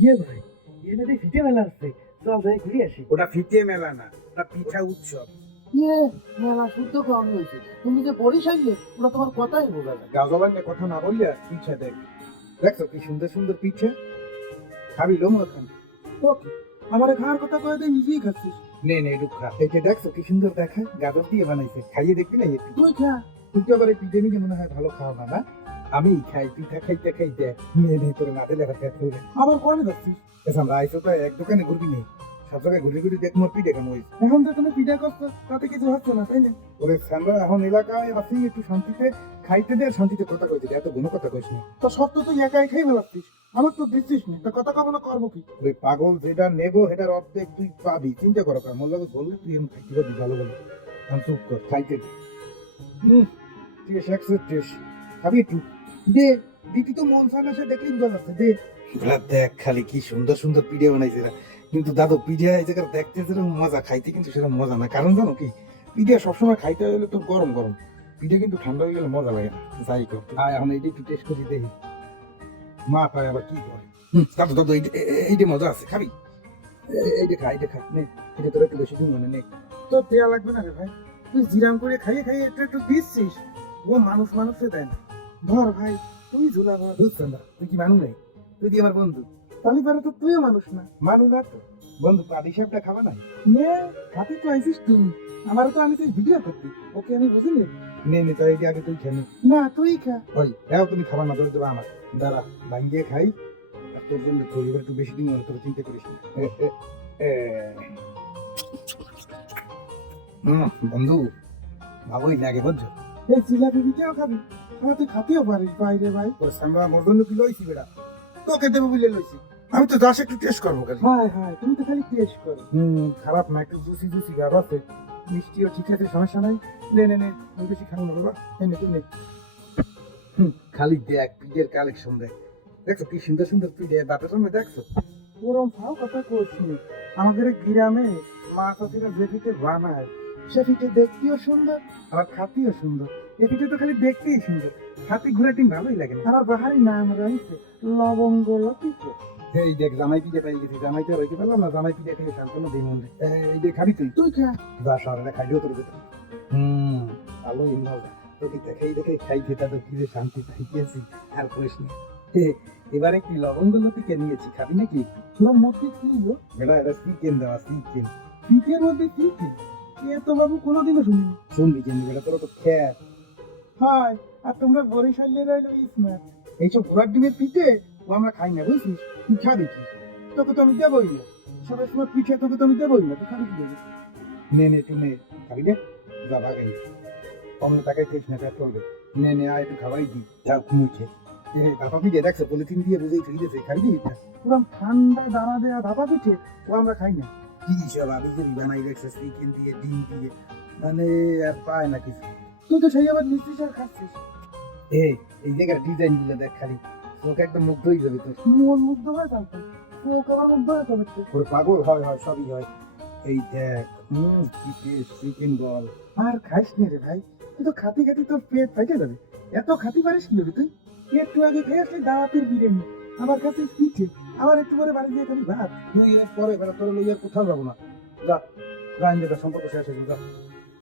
ইয়ে ভাই ফিটে মেলা আসছে চল যাই ঘুরে আসি। ওটা ফিতে মেলা না ওটা পিঠা উৎসব। ইয়ে মেলা শুদ্ধ কম হয়েছে। তুমি যে ওরা তোমার কথাই বোঝা যায়। গাজবান কথা না বললে পিঠা দেখ। দেখছ কি সুন্দর সুন্দর পিঠা? খাবি লোম ওখান। ওকে আমার খাওয়ার কথা কয়ে দিয়ে নিজেই খাচ্ছিস? নে নে রুখা যে দেখছ কি সুন্দর দেখা? গাজর দিয়ে বানাইছে। খাইয়ে দেখবি না তুই খা। তুই তো আবার এই পিঠে নিয়ে মনে হয় ভালো খাওয়া না না আমি খাই, পিঠা খাইতে খাইতে নিয়ে নিয়ে তোর না দিলে পেট ফুলবে। আবার কনে যাচ্ছিস এসব রাইছো তো, এক দোকানে ঘুরবি নেই সব জায়গায় ঘুরে ঘুরে দেখ মোর পিঠে হয়েছে। এখন তো তুমি পিঠা করছ, তাতে কিছু হচ্ছে না, তাই না? ওরে স্যামরা এখন এলাকায় আসি একটু শান্তিতে খাইতে দে, শান্তিতে কথা কইতে এত গুণ কথা কইস না। তো সব তো তুই একাই খাই বেলাচ্ছিস আমার তো দিচ্ছিস না। তা কথা কখনো করব কি? ওরে পাগল, যেটা নেব সেটার অর্ধেক তুই পাবি, চিন্তা করো কার মোর লাগে বললে তুই এরকম খাইতে পারবি ভালো ভালো আমি চুপ কর, খাইতে দে। হুম আছে একশো ত্রিশ খাবি একটু? দে দিদি তো মন সান আসে দেখলি বোঝা যাচ্ছে দে দেখ খালি কি সুন্দর সুন্দর পিঠে বানাইছে। কিন্তু দাদু পিঠে এই জায়গায় দেখতে যেরকম মজা, খাইতে কিন্তু সেরকম মজা না। কারণ জানো কি পিঠে সবসময় খাইতে হলে তো গরম গরম। পিঠে কিন্তু ঠান্ডা হয়ে গেলে মজা লাগে না, যাই কর আয়, এখন এইটা একটু টেস্ট করি, দেখি। মা পায় আবার কি করে? দাদু দাদু এই- এই- এইটা মজা আছে, খাবি? এইটা খা এইটা খা, নে, এটা তোর একটু বেশি দিন মনে নে তো দেয়া লাগবে না রে ভাই? তুই জিরাম করে খাইয়ে খাইয়ে একটু একটু দিচ্ছিস। ও মানুষ মানুষে দেয় না। ধর ভাই তুই ঝুলা ধর বুঝছেন না তুই কি মানু নাই? তুই কি আমার বন্ধু? তাহলে পারে তো তুইও মানুষ না। মানু না তো। বন্ধু পাটি সাহেবটা খাবা না নে হাতে তো আইসিস তুই। আমার তো আমি সেই ভিডিও করতে। ওকে আমি বুঝিনি নে? নে তাই এইটা আগে তুই খেয়ে না। তুই খা। ওই হ্যাঁ তুমি খাবার না ধরে দেবা আমার। দাঁড়া ভাঙ্গিয়ে খাই। আর তোর জন্য তোর এবার একটু বেশি দিন মনে তোর চিন্তা করিস। হুম, বন্ধু ভালোই লাগে বুঝছ? এই জিলাপি ভিডিও খাবি। আমার তুই খাতেও পারিস বাইরে ভাই ওর সামনে মোর জন্য কি লইছি বেটা তোকে দেবো বুঝলে লইছি আমি তো দাস একটু টেস্ট করব খালি। হায় হায় তুমি তো খালি টেস্ট করো হুম খারাপ না একটু জুসি জুসি ভাব আছে মিষ্টিও ঠিক আছে সমস্যা নাই। নে নে নে আমি বেশি খাব না বাবা নে তুই নে খালি দেখ পিঠের কালেকশন দেখ। দেখছ কি সুন্দর সুন্দর পিঠে বাপের সঙ্গে দেখছ? ওরম ভাও কথা করছি আমাদের গ্রামে মা চাষিরা যে পিঠে বানায় সে পিঠে দেখতেও সুন্দর আর খাতেও সুন্দর। পিঠে তো খালি দেখতেই সুন্দর। হাতি ঘোরা টিম ভালোই লাগে না। আমার বাহারি নাম রয়েছে লবঙ্গ লতিকে এই দেখ জামাই পিঠে গেছি রইতে পারলাম না জামাই পিঠে খেয়ে শান্তনু দিই এই দেখ খাবি তুই? তুই খা। যা শহরে খাইলেও তোর ভেতর হুম মজা। তোকে দেখে দেখে খাইতে তাদের কি শান্তি পাইতেছি আর করিস না। এবার একটি লবঙ্গ লতিকে নিয়েছি খাবি নাকি? তোর মধ্যে কি গো? বেটা এটা চিকেন দেওয়া চিকেন। পিঠের মধ্যে কি কি? এ তো বাবু কোনোদিনও শুনিনি। শুনবি কেন বেটা তোর তো খ্যাত। হয় আর তোমরা বরিশালে রইল ইসমাত এইসব ঘোড়ার ডিমের পিঠে ও আমরা খাই না, বুঝছিস? তুই খাবি কি তোকে তো আমি দেবই না। সবাই সময় পিঠে তোকে তো আমি দেবই না তুই খাবি কি দেবো। নে নে তুই নে। খাবি নে যা ভাগাই কম টাকায় খেয়েছ না পেট করবে। নে নে, আয়, একটু খাবাই দি। যা, ঘুমুচ্ছে। এ বাবা পিঠে দেখছ পলিথিন দিয়ে বুঝেই ঠিক আছে খাবি এটা পুরো ঠান্ডা দানা দেওয়া ধাপা পিঠে ও আমরা খাই না। কি সব আবি যে বানাই দেখছ চিকেন দিয়ে, ডিম দিয়ে। মানে আর পায় না কিছু। তুই তো সেই আবার আর খাচ্ছিস। এ এই জায়গার ডিজাইনগুলো দেখ খালি। চোখ একদম মুগ্ধ হয়ে যাবে তোর। মন মুগ্ধ হয় তারপর? চোখ আমার মুগ্ধ হয় তবে তো। পাগল হয় হয় সবই হয়। এই দেখ হুম কি টেস্ট চিকেন বল আর খাইস নি রে ভাই। তুই তো খাতি খাতি তোর পেট ফাইটে যাবে। এত খাতি পারিস কি তুই? একটু আগে খেয়ে আসলি দাওয়াতের বিরিয়ানি। আমার কাছে পিঠে। আবার একটু পরে বাড়ি দিয়ে খালি ভাত। তুই এর পরে তোর লইয়ার কোথাও যাব না। যা ইন্দিরা সম্পর্ক শেষ হয়ে যা।